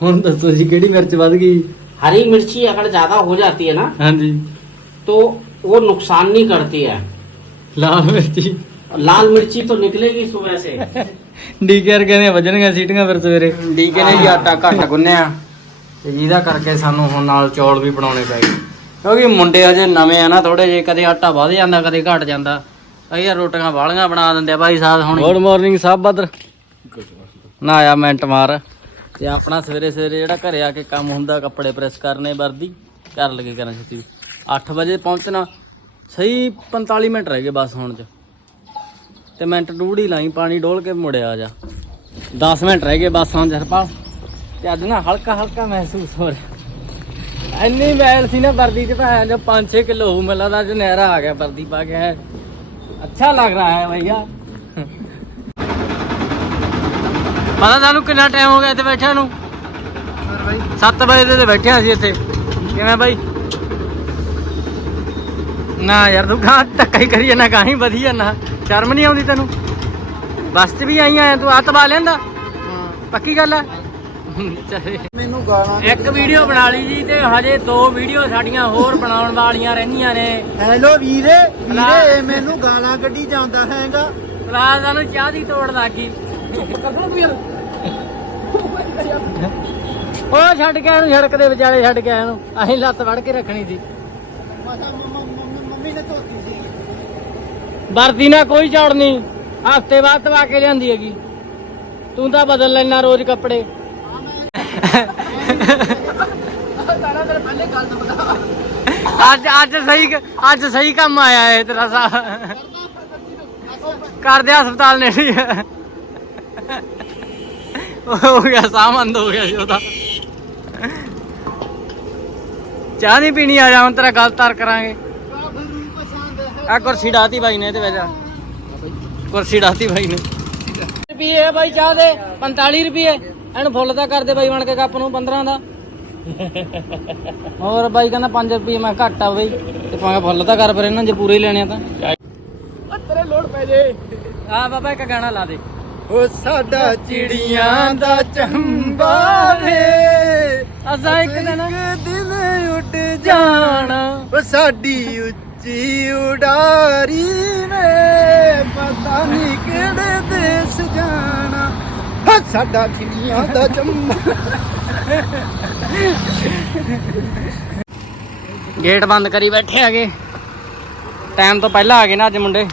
ਹੁਣ ਦੱਸੋ ਜੀ ਕਿਹੜੀ ਮਿਰਚ ਵੱਧ ਗਈ हरी मिर्ची अगर ज्यादा हो जाती है ना ਹਾਂਜੀ तो वो नुकसान नहीं करती है ਲਾਲ ਮਿਰਚੀ लाल मिर्ची तो निकलेगी सुबह से ਡੀਕੇਆਰ ਕਹਿੰਦੇ ਵੱਜਣਗੀਆਂ ਸੀਟੀਆਂ ਫਿਰ ਸਵੇਰੇ ਡੀਕੇ ਨੇ ਜੀ ਆਟਾ ਘੱਟ ਗੁੰਨਿਆ ਤੇ ਜਿਹਦਾ ਕਰਕੇ ਸਾਨੂੰ ਹੁਣ ਨਾਲ ਚੌਲ ਵੀ ਬਣਾਉਣੇ ਪੈ ਗਏ ਕਿਉਂਕਿ ਮੁੰਡੇ ਹਜੇ ਨਵੇਂ ਆ ਨਾ ਥੋੜੇ ਜੇ ਕਦੇ ਆਟਾ ਵੱਧ ਜਾਂਦਾ ਕਦੇ ਘਟ ਜਾਂਦਾ ਅਸੀਂ ਯਾਰ ਰੋਟੀਆਂ ਵਾਲੀਆਂ ਬਣਾ ਦਿੰਦੇ ਆ ਭਾਈ ਸਾਹਿਬ ਹੁਣ ਗੁੱਡ ਮਾਰਨਿੰਗ ਸਾਹਿਬ ਬਦਰ ਨਾ ਆਇਆ ਮਿੰਟ ਮਾਰ ਤੇ ਆਪਣਾ ਸਵੇਰੇ ਸਵੇਰੇ ਜਿਹੜਾ ਘਰੇ ਆ ਕੇ ਕੰਮ ਹੁੰਦਾ, ਕੱਪੜੇ ਪ੍ਰੈਸ ਕਰਨੇ, ਵਰਦੀ ਕਰ ਲਗੇ ਕਰਾਂ ਛੁੱਟੀ। 8 ਵਜੇ ਪਹੁੰਚਣਾ, ਸਹੀ 45 ਮਿੰਟ ਰਹਿ ਗਏ ਬਸ ਹੁਣ ਚ। ਤੇ ਮਿੰਟ ਡੂੜੀ ਲਾਈ, ਪਾਣੀ ਡੋਲ ਕੇ ਮੁੜਿਆ ਜਾ। 10 ਮਿੰਟ ਰਹਿ ਗਏ ਬਸ ਹੁਣ ਜਰਪਾਲ ਤੇ ਅੱਜ ਨਾ ਹਲਕਾ ਹਲਕਾ ਮਹਿਸੂਸ ਹੋ ਰਿਹਾ। ਇੰਨੀ ਮੈਲ ਸੀ ਨਾ ਵਰਦੀ ਚ ਤਾਂ ਜੋ 5-6 ਕਿਲੋ ਹੋ ਮਿਲਾ ਅੱਜ ਨਹਿਰਾ ਆ ਗਿਆ, ਵਰਦੀ ਪਾ ਕੇ ਅੱਛਾ ਲੱਗ ਰਿਹਾ ਹੈ ਭਈਆ। ਪਤਾ ਤੁਹਾਨੂੰ ਕਿੰਨਾ ਟਾਈਮ ਹੋ ਗਿਆ ਇੱਥੇ ਬੈਠਿਆਂ ਨੂੰ? 7 ਵਜੇ ਦੇ ਤੇ ਬੈਠੇ ਅਸੀਂ ਇੱਥੇ। ਕਿਵੇਂ ਬਾਈ? ਨਾ ਯਾਰ ਤੂੰ ਕਹਾਂ ਧੱਕਾ ਹੀ ਕਰੀ ਨਾ ਕਾਹੀਂ ਵਧੀਆ ਨਾ ਸ਼ਰਮ ਨਹੀਂ ਆਉਂਦੀ ਤੈਨੂੰ? ਬੱਸ 'ਚ ਵੀ ਆਈ ਆ ਤੂੰ ਆ ਤਬਾ ਲੈਂਦਾ ਪੱਕੀ ਗੱਲ ਆ। ਮੈਨੂੰ ਗਾਲਾਂ ਇੱਕ ਵੀਡੀਓ ਬਣਾ ਲਈ ਜੀ ਤੇ ਹਜੇ ਦੋ ਵੀਡੀਓ ਸਾਡੀਆਂ ਹੋਰ ਬਣਾਉਣ ਵਾਲੀਆਂ ਰਹਿੰਦੀਆਂ ਨੇ। ਹੈਲੋ ਵੀਰੇ। ਵੀਰੇ ਮੈਨੂੰ ਗਾਲਾਂ ਕੱਢੀ ਜਾਂਦਾ ਹੈਗਾ। ਰਾਤ ਸਾਨੂੰ ਚਾਹ ਦੀ ਤੋੜ ਲੱਗ ਗਈ। ਉਹ ਛੱਡ ਕੇ ਇਹਨੂੰ ਸੜਕ ਦੇ ਵਿਚਾਲੇ ਛੱਡ ਕੇ ਆਇਆ ਨੂੰ। ਅਸੀਂ ਲੱਤ ਵੜ ਕੇ ਰੱਖਣੀ ਸੀ। ਮੰਮੀ ਨੇ ਧੋਤੀ ਸੀ। ਵਰਦੀ ਨਾ ਕੋਈ ਝਾੜ ਨਹੀਂ। ਹਫ਼ਤੇ ਬਾਅਦ ਤਵਾ ਕੇ ਲਿਆਂਦੀ ਹੈਗੀ। ਤੂੰ ਤਾਂ ਬਦਲ ਲੈਣਾ ਰੋਜ਼ ਕੱਪੜੇ। ਅੱਜ ਅੱਜ ਸਹੀ ਅੱਜ ਸਹੀ ਕੰਮ ਆਇਆ ਹੈ ਤੇਰਾ ਸਾ। ਕਰਦੇ ਹਸਪਤਾਲ ਨੇ। ਵੀ ਹੋ ਗਿਆ ਸਾਮੰਦ ਹੋ ਗਿਆ ਜੀ ਉਹਦਾ ਚਾਹ ਨਹੀਂ ਪੀਣੀ ਆ ਜਾ ਹੁਣ ਤੇਰਾ ਗੱਲ ਤਾਰ ਕਰਾਂਗੇ ਆ ਕੁਰਸੀ ਡਾਤੀ ਬਾਈ ਨੇ ਇਹਦੇ ਵਿੱਚ ਕੁਰਸੀ ਡਾਤੀ ਬਾਈ ਨੇ ਰੁਪਏ ਬਾਈ ਚਾਹ ਦੇ 45 ਰੁਪਏ ਇਹਨੂੰ ਫੁੱਲ ਤਾਂ ਕਰਦੇ ਬਾਈ ਬਣ ਕੇ ਕੱਪ ਨੂੰ 15 ਦਾ ਹੋਰ ਬਾਈ ਕਹਿੰਦਾ 5 ਰੁਪਏ ਮੈਂ ਘੱਟ ਆ ਬਈ ਤੇ ਭਾਵੇਂ ਫੁੱਲ ਤਾਂ ਕਰ ਫਿਰ ਇਹਨਾਂ ਜੇ ਪੂਰੇ ਹੀ ਲੈਣੇ ਆ ਤਾਂ ਤੇਰੇ ਲੋੜ ਪੈ ਜੇ ਆ ਬਾਬਾ ਇੱਕ ਗਾਣਾ ਲਾ ਦੇ ਉਹ ਸਾਡਾ ਚਿੜੀਆਂ ਦਾ ਚੰਬਾ ਵੇ। ਅਸਾਂ ਇੱਕ ਦਿਨ। ਦਿਨ ਉੱਡ ਜਾਣਾ। ਉਹ ਸਾਡੀ ਉੱਚੀ ਉਡਾਰੀ ਵੇ। ਪਤਾ ਨਹੀਂ ਕਿਹੜੇ ਦੇਸ਼ ਜਾਣਾ। ਹਾ ਸਾਡਾ ਚਿੜੀਆਂ ਦਾ ਚੰਬਾ। ਗੇਟ ਬੰਦ ਕਰੀ ਬੈਠੇ ਹੈਗੇ। ਟਾਈਮ ਤੋਂ ਪਹਿਲਾਂ ਆ ਗਏ ਨਾ ਅੱਜ ਮੁੰਡੇ।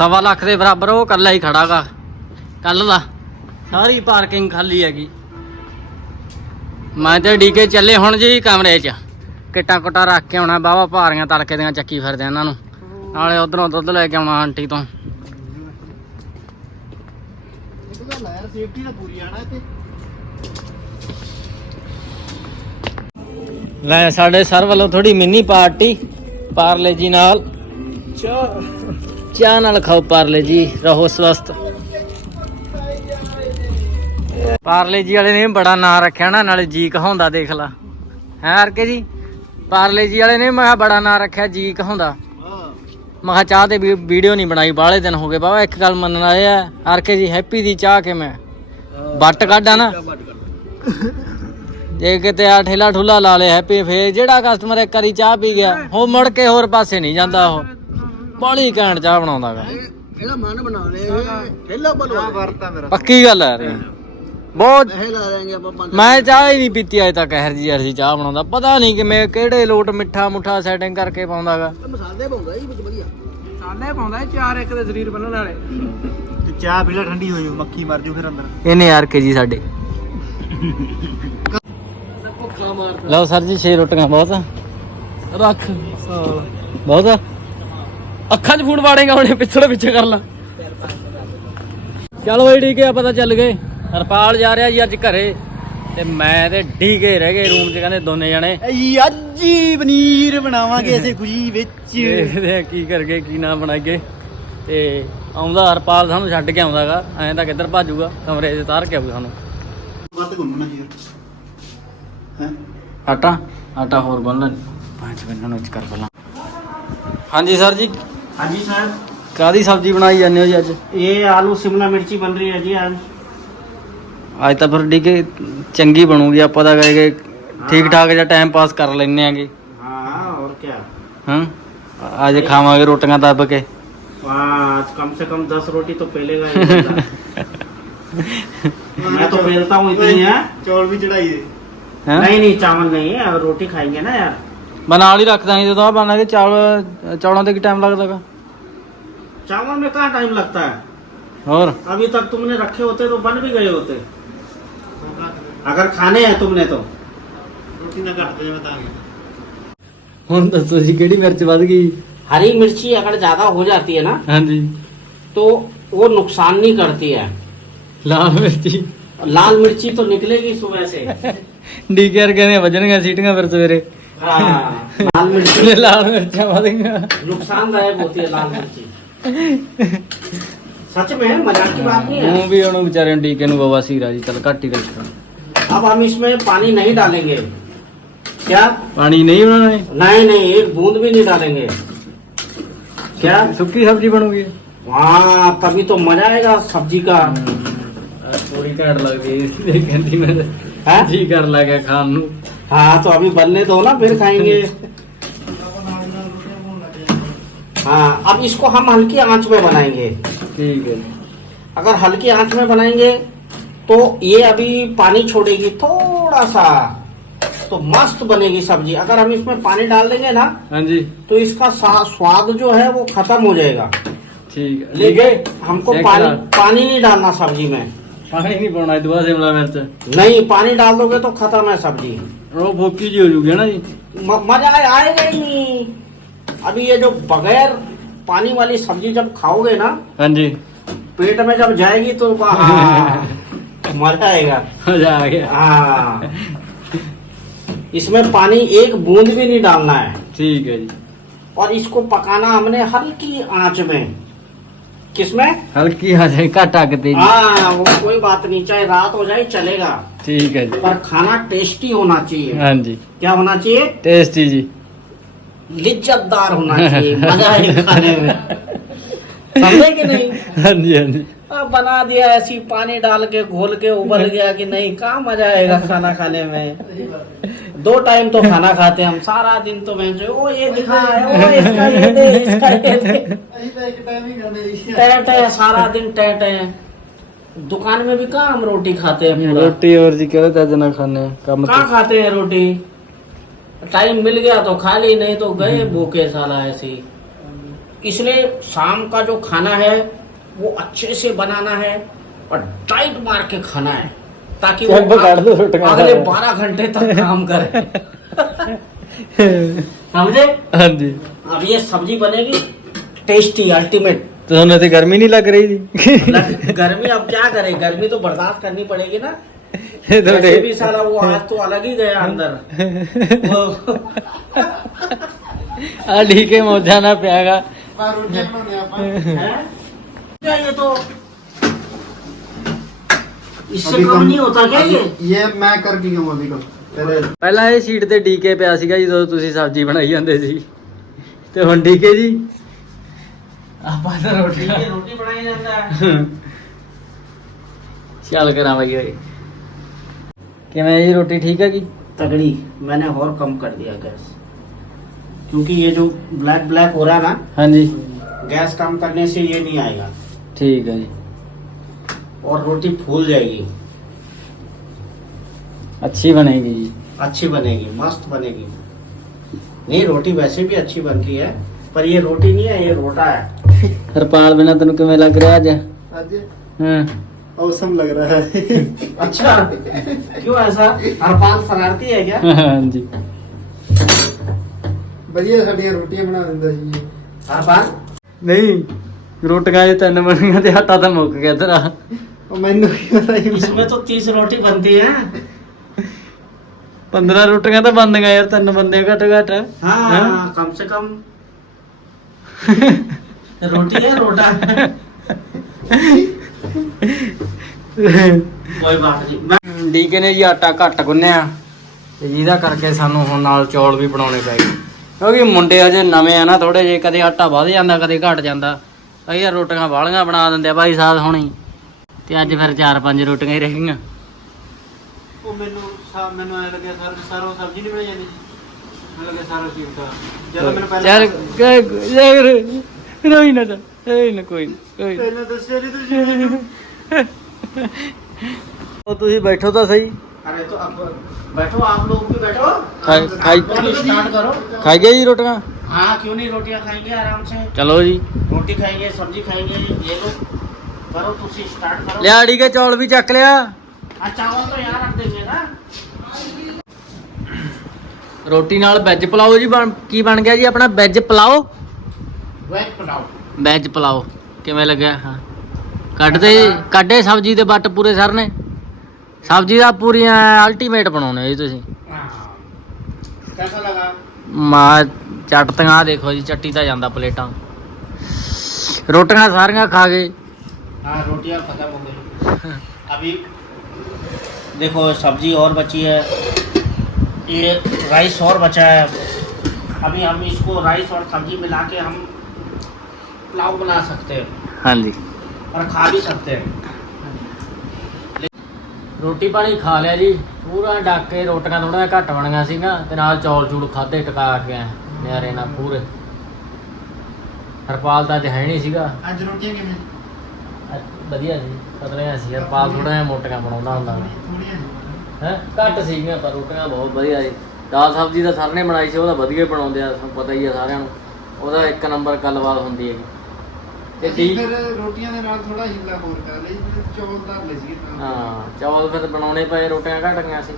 ਸਵਾ ਲੱਖ ਦੇ ਬਰਾਬਰ ਉਹ ਕੱਲਾ ਹੀ ਖੜਾਗਾ। ਕੱਲ ਦਾ ਸਾਰੀ ਪਾਰਕਿੰਗ ਖਾਲੀ ਹੈਗੀ। ਮੈਂ ਤੇ ਡੀਕੇ ਚੱਲੇ ਹੁਣ ਜੀ ਕਮਰੇ 'ਚ। ਕਿੱਟਾ ਕੁੱਟਾ ਰੱਖ ਕੇ ਆਉਣਾ ਬਾਵਾ ਭਾਰੀਆਂ ਤੜਕੇ ਦੀਆਂ ਚੱਕੀ ਫਿਰਦੇ ਇਹਨਾਂ ਨੂੰ। ਨਾਲੇ ਉਧਰੋਂ ਦੁੱਧ ਲੈ ਕੇ ਆਉਣਾ ਆਂਟੀ ਤੋਂ। ਲੈ ਸਾਡੇ ਸਰ ਵੱਲੋਂ ਥੋੜੀ ਮਿੰਨੀ ਪਾਰਟੀ ਪਾਰਲੇ ਜੀ ਨਾਲ। ਚਾਹ ਚਾਹ ਨਾਲ ਖਾਓ ਪਾਰਲੇ ਜੀ, ਰਹੋ ਸਵਸਥ। ਪਾਰਲੇ ਜੀ ਵਾਲੇ ਨੇ ਬੜਾ ਨਾਂ ਰੱਖਿਆ ਨਾ, ਨਾਲੇ ਜੀ ਕਹਾਉਂਦਾ ਦੇਖ ਲਾ। ਹੈ ਹਰ ਜੀ? ਪਾਰਲੇ ਜੀ ਵਾਲੇ ਨੇ ਮੈਂ ਬੜਾ ਨਾਂ ਰੱਖਿਆ, ਜੀ ਕਹਾਉਂਦਾ। ਮੈਂ ਕਿਹਾ ਚਾਹ ਤੇ ਵੀਡੀਓ ਨਹੀਂ ਬਣਾਈ, ਬਾਹਲੇ ਦਿਨ ਹੋ ਗਏ ਬਾਬਾ, ਇੱਕ ਗੱਲ ਮੰਨਣ ਆਏ ਆ। ਹਰ ਜੀ, ਹੈਪੀ ਦੀ ਚਾਹ ਕੇ ਮੈਂ ਵੱਟ ਕੱਢਾ ਨਾ। ਜੇ ਕਿਤੇ ਆ ਠੇਲਾ ਠੁਲਾ ਲਾ ਲਿਆ ਹੈਪੀ ਫੇਰ ਜਿਹੜਾ ਕਸਟਮਰ ਇੱਕ ਵਾਰੀ ਚਾਹ ਪੀ ਗਿਆ, ਉਹ ਮੁੜ ਕੇ ਹੋਰ ਪਾਸੇ ਨਹੀਂ ਜਾਂਦਾ ਉਹ। ਬਾਲੀ ਘੈਂਟ ਚਾਹ ਬਣਾਉਂਦਾਗਾ। ਇਹਦਾ ਮਨ ਬਣਾ ਲੈ ਠੇਲਾ ਬਲਵਾ ਵਰਤਾ ਮੇਰਾ। ਪੱਕੀ ਗੱਲ ਹੈ ਯਾਰ ਬਹੁਤ ਪੈਸੇ ਲਾ ਦੇਾਂਗੇ ਆਪਾਂ ਪੰਜ ਮੈਂ ਚਾਹ ਹੀ ਨਹੀਂ ਪੀਤੀ ਅਜੇ ਤੱਕ ਇਹੋ ਜਿਹੀ ਅਰਸੀ ਚਾਹ ਬਣਾਉਂਦਾ। ਪਤਾ ਨਹੀਂ ਕਿਵੇਂ ਕਿਹੜੇ ਲੋਟ ਮਿੱਠਾ ਮੁੱਠਾ ਸੈਟਿੰਗ ਕਰਕੇ ਪਾਉਂਦਾਗਾ। ਮਸਾਲੇ ਪਾਉਂਦਾ ਜੀ ਵਿੱਚ ਵਧੀਆ। ਮਸਾਲੇ ਪਾਉਂਦਾ ਚਾਰ ਇੱਕ ਦੇ ਸਰੀਰ ਬੰਨਣ ਵਾਲੇ। ਤੇ ਚਾਹ ਪੀਲਾ ਠੰਡੀ ਹੋ ਜੂ ਮੱਖੀ ਮਰ ਜੂ ਫਿਰ ਅੰਦਰ। ਇਹਨੇ ਯਾਰ ਕੇ ਜੀ ਸਾਡੇ। ਲਓ ਸਰ ਜੀ 6 ਰੋਟੀਆਂ ਬਹੁਤ ਰੱਖ। ਬਹੁਤ ਆ? ਅੱਖਾਂ 'ਚ ਫੂਡ ਵਾੜੇਗਾ ਹੁਣੇ ਪਿੱਛੜ ਪਿੱਛੇ ਕਰ ਲਾ। ਚਲੋ ਬਈ ਠੀਕ ਹੈ ਆਪਾਂ ਤਾਂ ਚੱਲ ਗਏ। ਹਰਪਾਲ ਜਾ ਰਿਹਾ ਜੀ ਅੱਜ ਘਰੇ ਤੇ ਮੈਂ ਤੇ ਡੀਕੇ ਰਹਿ ਗਏ ਰੂਮ 'ਚ ਕਹਿੰਦੇ ਦੋਨੇ ਜਣੇ। ਅੱਜ ਹੀ ਪਨੀਰ ਬਣਾਵਾਂਗੇ ਇਸੇ ਖੁਸ਼ੀ ਵਿੱਚ। ਦੇਖਦੇ ਆ ਕੀ ਕਰਗੇ ਕੀ ਨਾ ਬਣਾਈਏ। ਤੇ ਆਉਂਦਾ ਹਰਪਾਲ ਸਾਨੂੰ ਛੱਡ ਕੇ ਆਉਂਦਾਗਾ ਐਂ ਤਾਂ ਕਿੱਧਰ ਭਾਜੂਗਾ ਕਮਰੇ 'ਚ ਤਾਰ ਕੇ ਆਊਗਾ ਸਾਨੂੰ। ਵੱਧ ਘੁੰਮਣਾ ਯਾਰ। ਹੈ? ਆਟਾ ਆਟਾ ਹੋਰ ਲੈ ਪੰਜ ਮਿੰਟਾਂ ਵਿੱਚ ਕਰ ਪਹਿਲਾਂ। ਹਾਂਜੀ ਸਰ ਜੀ। ਹਾਂਜੀ ਸਰ ਕਾਦੀ ਸਬਜ਼ੀ ਬਣਾਈ ਜਾਂਦੇ ਹੋ ਜੀ ਅੱਜ ये आलू शिमला मिर्ची बन रही है जी आज ਅੱਜ ਤਾਂ ਫਿਰ ਡੀਕੇ ਚੰਗੀ ਬਣੂਗੀ ਆਪਾਂ ਤਾਂ ਕਹੇ ਠੀਕ ਠਾਕ ਜਿਹਾ ਟਾਈਮ ਪਾਸ ਕਰ ਲੈਨੇ ਆਂਗੇ हाँ और क्या ਹਾਂ ਅੱਜ ਖਾਵਾਂਗੇ ਰੋਟੀਆਂ ਦੱਬ ਕੇ वहाँ आज कम से कम दस रोटी तो पहलेगा ही बंदा। मैं तो बेलता हूँ इतनी है ਚੌਲ ਵੀ ਚੜਾਈ ਦੇ ਹੈਂ नहीं नहीं चावल नहीं है अब रोटी खाएंगे ना यार ਮੈਂ ਨਾਲ ਹੀ ਰੱਖਦਾ ਸੀ ਜਦੋਂ ਆ ਬਣਾਂਗੇ ਚਾਵਲ ਚੌਲਾਂ ਤੇ ਕੀ ਟਾਈਮ ਲੱਗਦਾਗਾ चावल में कहाँ टाइम लगता है ਹੋਰ अभी तक तुमने रखे होते तो बन भी गए होते अगर खाने हैं तुमने तो ਰੋਟੀ ਨਾ ਘੱਟ ਦੇ ਬਤਾਂਗੇ ਹੁਣ ਦੱਸੋ ਜੀ ਕਿਹੜੀ ਮਿਰਚ ਵੱਧ ਗਈ हरी मिर्ची अगर ज्यादा हो जाती है ना ਹਾਂਜੀ तो वो नुकसान नहीं करती है ਲਾਲ ਮਿਰਚੀ लाल मिर्ची तो निकलेगी सुबह से ਡੀਕੇਆਰ ਕਹਿੰਦੇ ਵੱਜਣਗੀਆਂ ਸੀਟੀਆਂ ਫਿਰ ਸਵੇਰੇ हाँ लाल मिर्ची ਲਾਲ ਮਿਰਚਾਂ ਵੱਧ ਗਈਆਂ नुकसानदायक होती है लाल मिर्ची सच में मजाक की बात नहीं ਉਹ है ਵੀ ਉਹਨੂੰ ਵਿਚਾਰੇ ਨੂੰ ਡੀਕੇ ਨੂੰ ਬਾਬਾ ਸੀਰਾ ਜੀ ਚਲ ਘੱਟ ਹੀ ਰੱਖਾਂ अब हम इसमें पानी नहीं डालेंगे क्या ਪਾਣੀ ਨਹੀਂ ਬਣਾਉਣਾ नहीं नहीं एक बूंद भी नहीं डालेंगे क्या ਸੁੱਕੀ ਸਬਜ਼ੀ ਬਣੂਗੀ हाँ तभी तो मजा आएगा सब्जी का ਥੋੜੀ ਘੱਟ ਲੱਗਦੀ ਹੈ ਕਹਿੰਦੀ ਮੈਂ है ਜੀ ਕਰ ਲੱਗਿਆ ਖਾਣ ਨੂੰ हाँ तो अभी बनने दो ना फिर खाएंगे हाँ अब इसको हम हल्की आँच में बनाएँगे। ठीक है। अगर हल्की आँच में बनाएँगे तो ये अभी पानी छोड़ेगी थोड़ा सा तो मस्त बनेगी सब्ज़ी। अगर हम इसमें पानी डाल देंगे ना हाँ जी। तो इसका स्वाद जो है वो खत्म हो जाएगा। ठीक है। लेकिन हमको पानी पानी नहीं डालना सब्ज़ी में। पानी नहीं पड़ना है दोबारा शिमला मिर्च नहीं पानी डाल दोगे तो खत्म है सब्ज़ी। वो भूखी जी हो जाएगी ना जी। मज़ा आएगा ही नहीं। अभी ये जो बगैर पानी वाली सब्ज़ी जब खाओगे ना हाँ जी। पेट में जब जाएगी तो मज़ा आएगा। मज़ा आ गया। हाँ। इसमें पानी एक बूंद भी नहीं डालना है। ठीक है जी। और इसको पकाना हमने हल्की आँच में। किसमें? हल्की आँच काटा के दे हाँ वो कोई बात नहीं चाहे रात हो जाए चलेगा। ठीक है जी। पर खाना टेस्टी होना चाहिए। हाँ जी। क्या होना चाहिए? टेस्टी जी। लिज्जतदार होना चाहिए मज़ा है खाने में। समझे कि नहीं? हाँ जी हाँ जी। अब बना दिया ऐसी पानी डाल के घोल के उबल हाँ। गया कि नहीं कहा मज़ा आएगा खाना खाने में? दो टाइम तो खाना खाते हम सारा दिन तो मैं जो ओ ये दिखा है ओ इसका ये दे इसका ये दे। टैट है सारा दिन टैट है। दुकान में भी कहा हम रोटी खाते हैं रोटी और जी कह रहे थे खाने कहा तो- खाते हैं रोटी? टाइम मिल गया तो खा ली नहीं तो गए हम्म। भूखे साला ऐसे इसलिए शाम का जो खाना है वो अच्छे से बनाना है और डाइट मार के खाना है ताकि वो अगले बारह घंटे तक काम करे। समझे? हाँ जी। अब ये सब्ज़ी बनेगी टेस्टी तो अल्टीमेट तो गर्मी नहीं लग रही थी। गर्मी अब क्या करे? गर्मी तो बर्दाश्त करनी पड़ेगी ना। ਇਹ वैसे भी ਤੁਹਾਡੇ साला वो आज तो अलग ही गया अंदर वो ਆ ਢੀਕੇ ਮੋਜਾ ਨਾ ਪਿਆਗਾ ਪਰ ਰੋਟੀਆਂ ਬਣਾਉਂਦੇ ਆਪਾਂ हैं? क्या ये तो इससे अभी कम कम- नहीं होता क्या ये ये मैं करके गया हूँ अभी को पहले ਪਹਿਲਾਂ ਇਹ ਸ਼ੀਟ ਤੇ ਡੀਕੇ ਪਿਆ ਸੀਗਾ ਜਦੋਂ ਤੁਸੀਂ ਸਬਜ਼ੀ ਬਣਾਈ ਜਾਂਦੇ ਸੀ ਤੇ ਹੁਣ ਡੀਕੇ ਜੀ ਆਪਾਂ ਤਾਂ ਰੋਟੀ ये रोटी बनाई जाता है ਚੱਲ ਕਰਾਂ ਬਈ ਓਏ कि मैं ये रोटी ठीक है कि? तगड़ी। मैंने और कम कर दिया गैस। क्योंकि ये जो ब्लैक ब्लैक हो रहा है ना हाँ जी। गैस कम करने से ये नहीं आएगा। ठीक है जी। और रोटी फूल जाएगी। अच्छी बनेगी जी। अच्छी बनेगी मस्त बनेगी। नहीं रोटी वैसे भी अच्छी बनती है पर ये रोटी नहीं है ये रोटा है। हरपाल बिना तेन कि लग रहा आज? हम्म। औसम लग रहा है अच्छा क्यों ऐसा हरपाल शरारती है क्या ਹਾਂਜੀ बढ़िया साड़ियाँ रोटियां बना दिंदा जी ये। हरपाल ਨਹੀਂ ਰੋਟੀਆਂ ਜੇ ਤਿੰਨ ਬਣੀਆਂ ਤੇ ਆਟਾ ਤਾਂ ਮੁੱਕ ਗਿਆ ਤੇਰਾ और मैंने भी पता ही नहीं। इसमें तो तीस रोटी बनती है 15 ਰੋਟੀਆਂ ਤਾਂ ਬਣਦੀਆਂ ਯਾਰ ਤਿੰਨ ਬੰਦੇ ਘੱਟ ਘੱਟ हाँ हाँ? कम से कम रोटी है रोटा ਡੀਕੇ ਨੇ ਜੀ ਆਟਾ ਘੱਟ ਗੁੰਨਿਆ ਤੇ ਜਿਹਦਾ ਕਰਕੇ ਸਾਨੂੰ ਹੁਣ ਨਾਲ ਚੌਲ ਵੀ ਬਣਾਉਣੇ ਪੈ ਗਏ। ਕਿਉਂਕਿ ਮੁੰਡੇ ਅਜੇ ਨਵੇਂ ਆ ਨਾ ਥੋੜੇ ਜੇ ਕਦੇ ਆਟਾ ਵੱਧ ਜਾਂਦਾ ਕਦੇ ਘਟ ਜਾਂਦਾ। ਅਸੀਂ ਰੋਟੀਆਂ ਵਾਲੀਆਂ ਬਣਾ ਦਿੰਦੇ ਆ ਭਾਈ ਸਾਹਿਬ ਹੁਣੀ। ਤੇ ਅੱਜ ਫਿਰ ਚਾਰ ਪੰਜ ਰੋਟੀਆਂ ਹੀ ਰਹਿ ਉਹ ਮੈਨੂੰ ਮੈਨੂੰ ਐ ਲੱਗਿਆ ਸਰ ਸਰ ਸਬਜ਼ੀ ਨਹੀਂ ਬਣਾਈ ਜਾਂਦੀ। ਮੈਨੂੰ ਲੱਗਿਆ ਸਰ ਉਹ ਸੀਮਤਾ ਜਦੋਂ ਮੈਨੂੰ ਪਹਿਲਾਂ ਯਾਰ ਯਾਰ ਨਾ ਜਾ ਰੋਈ ਨਾ ਕੋਈ ਕੋਈ ਪਹਿਲਾਂ ਦੱਸਿਆ ਨਹੀਂ ਤੁਸੀਂ ਉਹ ਤੁਸੀਂ ਬੈਠੋ ਤਾਂ ਸਹੀ अरे तो अब बैठो आप लोग भी बैठो ਖਾਈ ਖਾਈ तुम स्टार्ट करो ਖਾਈ ਗਏ ਜੀ ਰੋਟੀਆਂ हाँ क्यों नहीं रोटियां खाएंगे आराम से ਚਲੋ ਜੀ रोटी खाएंगे सब्जी खाएंगे ये लोग करो तुम स्टार्ट करो ਲਿਆ ਅੜੀ ਕੇ ਚੌਲ ਵੀ ਚੱਕ ਲਿਆ हाँ चावल तो यहाँ रख देंगे ना ਰੋਟੀ ਨਾਲ ਵੈਜ ਪਲਾਓ ਜੀ ਬਣ ਕੀ ਬਣ ਗਿਆ ਜੀ ਆਪਣਾ veg pulao veg pulao veg pulao ਕਿਵੇਂ ਲੱਗਿਆ ਹਾਂ ਕੱਢਦੇ ਕੱਢੇ ਸਬਜ਼ੀ ਦੇ ਬੱਟ ਪੂਰੇ ਸਰ ਨੇ ਸਬਜ਼ੀ ਦਾ ਪੂਰੀਆਂ ਅਲਟੀਮੇਟ ਬਣਾਉਣੇ ਜੀ ਤੁਸੀਂ हाँ कैसा लगा ਮਾ ਚੱਟਤੀਆਂ ਆਹ ਦੇਖੋ ਜੀ ਚੱਟੀ ਤਾਂ ਜਾਂਦਾ ਪਲੇਟਾਂ ਰੋਟੀਆਂ ਸਾਰੀਆਂ ਖਾ ਗਏ हाँ रोटियां खत्म हो गई अभी देखो सब्जी और बची है ये राइस और बचा है अभी हम इसको राइस और सब्जी मिला के हम पुलाव बना सकते हैं ਹਾਂਜੀ और खा भी सकते हैं ਰੋਟੀ ਪਾਣੀ ਖਾ ਲਿਆ ਜੀ ਪੂਰਾ ਡੱਕ ਕੇ ਰੋਟੀਆਂ ਥੋੜ੍ਹੀਆਂ ਘੱਟ ਬਣੀਆਂ ਸੀਗੀਆਂ ਤੇ ਨਾਲ ਚੌਲ ਚੂਲ ਖਾਦੇ ਟਕਾ ਕੇ ਆਏ ਨਿਆਰੇ ਨਾਲ ਪੂਰੇ ਹਰਪਾਲ ਤਾਂ ਅੱਜ ਹੈ ਨਹੀਂ ਸੀਗਾ ਅੱਜ ਰੋਟੀਆਂ ਕਿਵੇਂ ਅੱਜ ਵਧੀਆ ਸੀ ਪਤਲੀਆਂ ਸੀ ਹਰਪਾਲ ਥੋੜਾ ਜਿਹਾ ਮੋਟੀਆਂ ਬਣਾਉਂਦਾ ਹੁੰਦਾ ਥੋੜੀਆਂ ਹੈ ਘੱਟ ਸੀਗੀਆਂ ਪਰ ਰੋਟੀਆਂ ਬਹੁਤ ਵਧੀਆ ਸੀ ਦਾਲ ਸਬਜ਼ੀ ਤਾਂ ਸਰ ਨੇ ਬਣਾਈ ਸੀ ਉਹਦਾ ਵਧੀਆ ਹੀ ਬਣਾਉਂਦੇ ਆ ਤੁਹਾਨੂੰ ਪਤਾ ਹੀ ਆ ਸਾਰਿਆਂ ਨੂੰ ਉਹਦਾ ਇੱਕ ਨੰਬਰ ਗੱਲਬਾਤ ਹੁੰਦੀ ਹੈਗੀ ਤੇ ਠੀਕ। ਰੋਟੀਆਂ ਦੇ ਨਾਲ ਥੋੜਾ ਹਿੱਲਾ ਹੋਰ ਕਰ ਲਈ ਚੌਲ ਧਰ ਲਏ ਸੀ ਹਾਂ ਚੌਲ ਫਿਰ ਬਣਾਉਣੇ ਪਏ ਰੋਟੀਆਂ ਘਟ ਗਈਆਂ ਸੀ।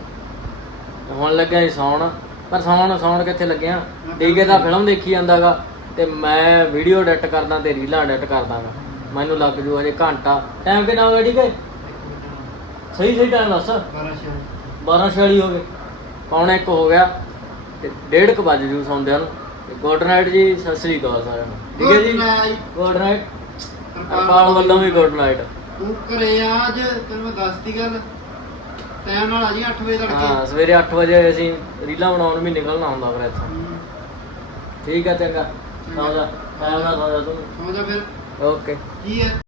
ਤੇ ਹੁਣ ਲੱਗਿਆ ਸੀ ਸੌਣ ਪਰ ਸੌਣ ਸੌਣ ਕਿੱਥੇ ਲੱਗਿਆ? ਡੀਕੇ ਦਾ ਫਿਲਮ ਦੇਖੀ ਜਾਂਦਾਗਾ ਤੇ ਮੈਂ ਵੀਡੀਓ ਐਡਿਟ ਕਰਦਾ ਤੇ ਰੀਲਾਂ ਐਡਿਟ ਕਰਦਾਗਾ। ਮੈਨੂੰ ਲੱਗ ਜੂ ਹਜੇ ਘੰਟਾ। ਟਾਈਮ ਕਿੰਨਾ ਹੋ ਗਿਆ ਡੀਕੇ ਸਹੀ ਸਹੀ ਟਾਈਮ ਦੱਸ। 12 ਛਿਆਲੀ। ਹੋ ਗਏ। ਪੌਣੇ 1 ਹੋ ਗਿਆ ਤੇ ਡੇਢ ਕੁ ਵੱਜ ਜੂ ਸੌਂਦਿਆਂ ਨੂੰ। ਤੇ ਗੁੱਡ ਨਾਈਟ ਜੀ ਸਤਿ ਸ੍ਰੀ ਅਕਾਲ ਸਾਰਿਆਂ ਨੂੰ। ਠੀਕ ਹੈ ਜੀ? Good night. ਹਰਪਾਲ ਵੱਲੋਂ ਵੀ ਗੁੱਡ ਨਾਈਟ। ਤੂੰ ਘਰੇ ਆ ਅੱਜ ਤੈਨੂੰ ਮੈਂ ਦੱਸਤੀ ਗੱਲ। ਟਾਈਮ ਨਾਲ ਆ ਜੀ 8 ਵਜੇ ਹਾਂ ਸਵੇਰੇ 8 ਵਜੇ ਅਸੀਂ। ਰੀਲਾਂ ਬਣਾਉਣ ਵੀ ਨਿਕਲਣਾ ਹੁੰਦਾ ਫਿਰ ਇੱਥੋਂ। ਠੀਕ ਹੈ ਚੰਗਾ। ਸੌ ਜਾ ਟਾਈਮ ਨਾਲ ਸੌ ਜਾ ਤੂੰ। ਸੌ ਜਾ ਫਿਰ। ਓਕੇ। ਕੀ ਹੈ?